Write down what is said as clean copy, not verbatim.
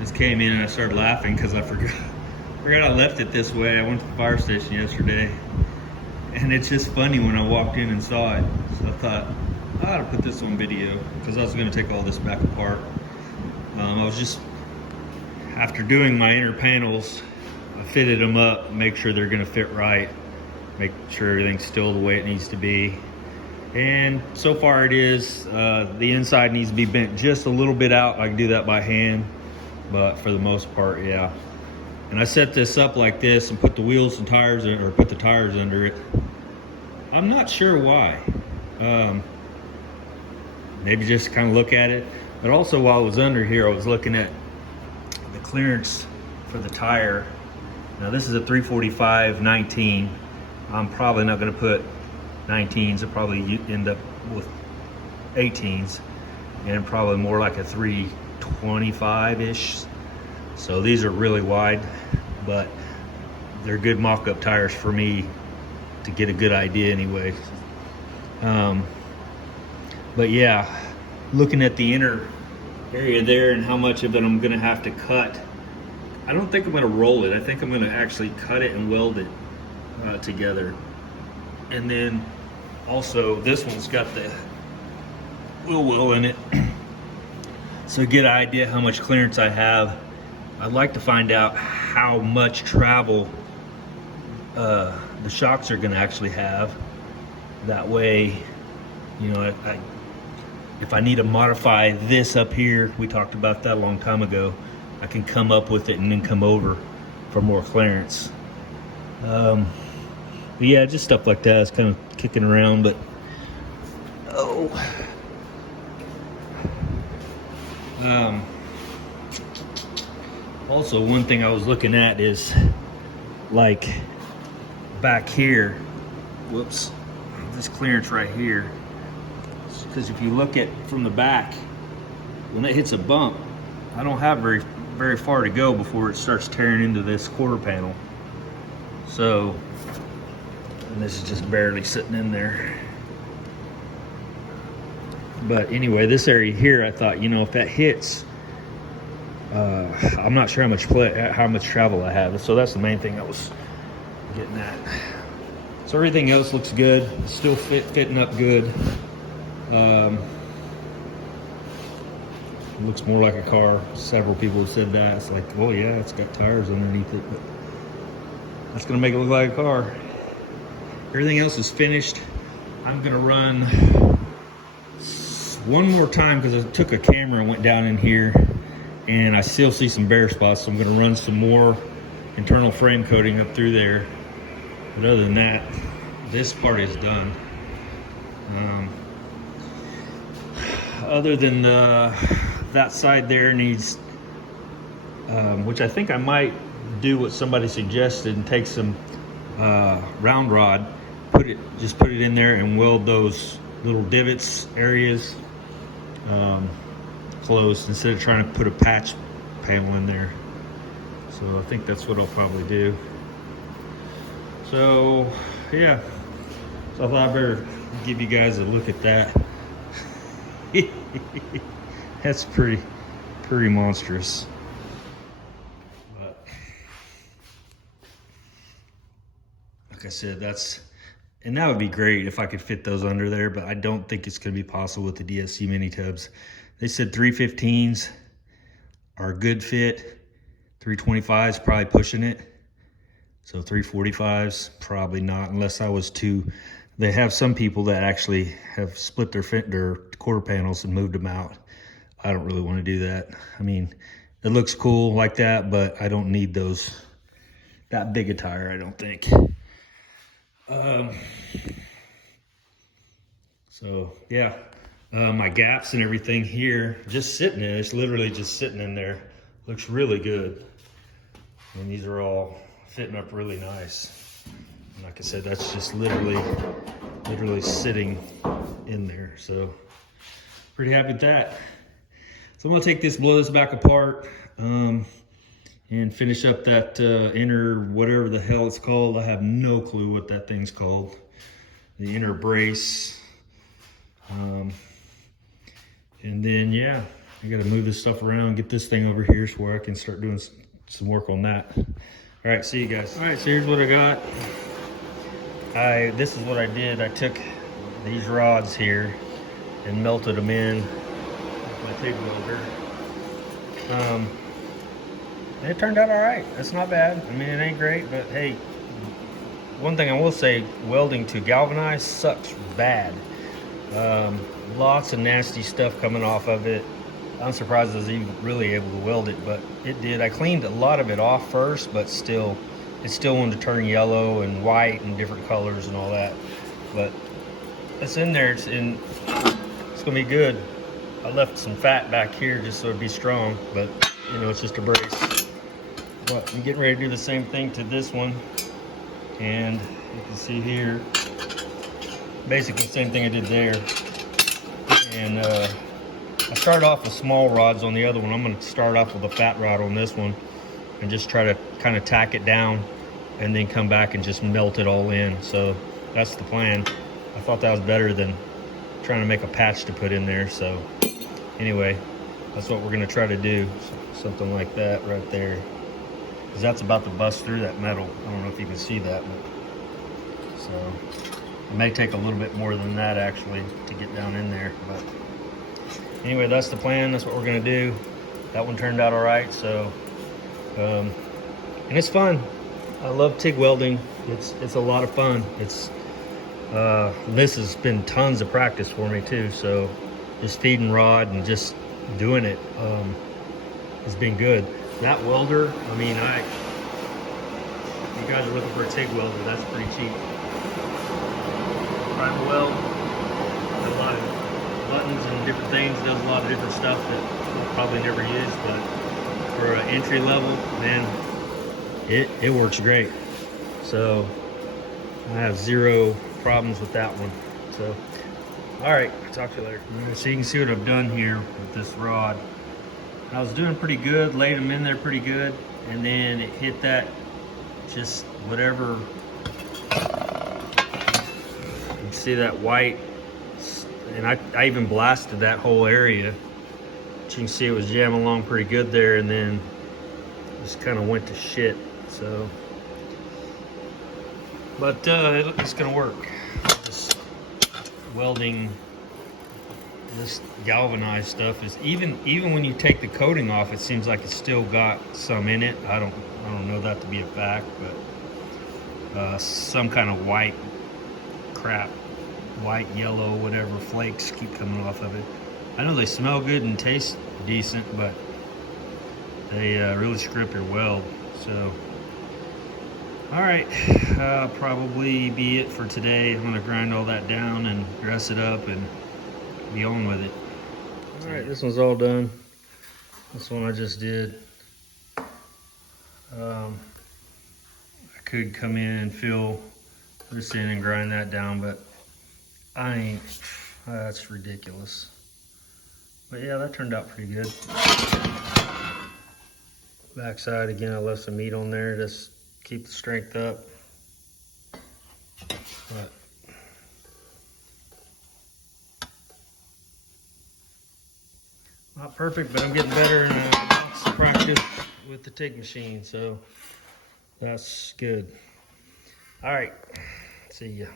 just came in and I started laughing because I forgot I left it this way. I went to the fire station yesterday, and it's just funny when I walked in and saw it. So I thought I ought to put this on video because I was going to take all this back apart. I was just, after doing my inner panels, I fitted them up, make sure they're going to fit right, make sure everything's still the way it needs to be. And so far it is. The inside needs to be bent just a little bit out. I can do that by hand, but for the most part, yeah. And I set this up like this and put the wheels and tires in, or put the tires under it. I'm not sure why. Maybe just kind of look at it. But also while I was under here, I was looking at the clearance for the tire. Now this is a 345/19. I'm probably not going to put 19s. I'll probably end up with 18s, and probably more like a 325-ish. So these are really wide, but they're good mock-up tires for me to get a good idea anyway. But yeah, looking at the inner area there and how much of it I'm gonna have to cut, I don't think I'm gonna roll it. I think I'm gonna actually cut it and weld it together. And then also this one's got the wheel well in it. So get an idea how much clearance I have. I'd like to find out how much travel the shocks are gonna actually have. That way, you know, if I need to modify this up here, we talked about that a long time ago, I can come up with it and then come over for more clearance. But yeah, just stuff like that. It's kind of kicking around, but also one thing I was looking at is like back here, whoops, this clearance right here, because if you look at from the back, when it hits a bump, I don't have very far to go before it starts tearing into this quarter panel. So, and this is just barely sitting in there. But anyway, this area here, I thought, you know, if that hits, I'm not sure how much travel I have. So that's the main thing I was getting at. So everything else looks good. It's still fitting up good. It looks more like a car. Several people have said that. It's like, well, yeah, it's got tires underneath it, but that's gonna make it look like a car. Everything else is finished. I'm gonna run one more time because I took a camera and went down in here and I still see some bare spots. So I'm gonna run some more internal frame coating up through there. But other than that, this part is done. Other than that side there needs, which I think I might do what somebody suggested and take some round rod, just put it in there and weld those little divots areas closed instead of trying to put a patch panel in there. So I think that's what I'll probably do. So yeah, so I thought I'd better give you guys a look at that. That's pretty monstrous. But like I said, and that would be great if I could fit those under there, but I don't think it's going to be possible with the DSC mini tubs. They said 315s are a good fit. 325s probably pushing it. So 345s probably not, unless I was too. They have some people that actually have split their quarter panels and moved them out. I don't really want to do that. I mean, it looks cool like that, but I don't need that big a tire, I don't think. So yeah, my gaps and everything here, just sitting in, it's literally just sitting in there. Looks really good. And these are all fitting up really nice. And like I said, that's just literally sitting in there. So pretty happy with that. So I'm gonna take this, blow this back apart, and finish up that inner, whatever the hell it's called. I have no clue what that thing's called. The inner brace. And then, yeah, I gotta move this stuff around, get this thing over here so where I can start doing some work on that. All right, see you guys. All right, so here's what I got. This is what I did. I took these rods here and melted them in with my TIG welder. It turned out all right. That's not bad. I mean, it ain't great, but hey, one thing I will say, welding to galvanized sucks bad. Lots of nasty stuff coming off of it. I'm surprised I was even really able to weld it, but it did. I cleaned a lot of it off first, but still, it still wanted to turn yellow and white and different colors and all that. But it's in there, it's gonna be good. I left some fat back here just so it'd be strong, but you know, it's just a brace. But I'm getting ready to do the same thing to this one. And you can see here, basically the same thing I did there. And I started off with small rods on the other one. I'm gonna start off with a fat rod on this one and just try to kind of tack it down and then come back and just melt it all in. So that's the plan. I thought that was better than trying to make a patch to put in there. So anyway, that's what we're gonna try to do. Something like that right there. Because that's about to bust through that metal. I don't know if you can see that, but so it may take a little bit more than that actually to get down in there. But anyway, that's the plan. That's what we're gonna do. That one turned out all right. So, and it's fun. I love TIG welding. It's a lot of fun. This has been tons of practice for me too. So, just feeding rod and just doing it has been good. That welder, I mean, if you guys are looking for a TIG welder, that's pretty cheap. Prime weld, a lot of buttons and different things, does a lot of different stuff that I'll probably never use, but for an entry level, man, it works great. So I have zero problems with that one. So, all right, talk to you later. So you can see what I've done here with this rod. I was doing pretty good, laid them in there pretty good, and then it hit that just whatever. You can see that white, and I even blasted that whole area. But you can see it was jamming along pretty good there, and then just kind of went to shit. So, but it's gonna work. Just welding this galvanized stuff is even when you take the coating off, it seems like it's still got some in it. I don't know that to be a fact, but some kind of white crap, white, yellow, whatever flakes keep coming off of it. I know they smell good and taste decent, but they really screw up your weld. So, all right, probably be it for today. I'm gonna grind all that down and dress it up and be on with it. All right, this one's all done. This one I just did. I could come in and fill this in and grind that down, but I ain't. That's ridiculous. But yeah, that turned out pretty good. Backside again, I left some meat on there, just keep the strength up. But not perfect, but I'm getting better, and lots of practice with the TIG machine, so that's good. All right, see ya.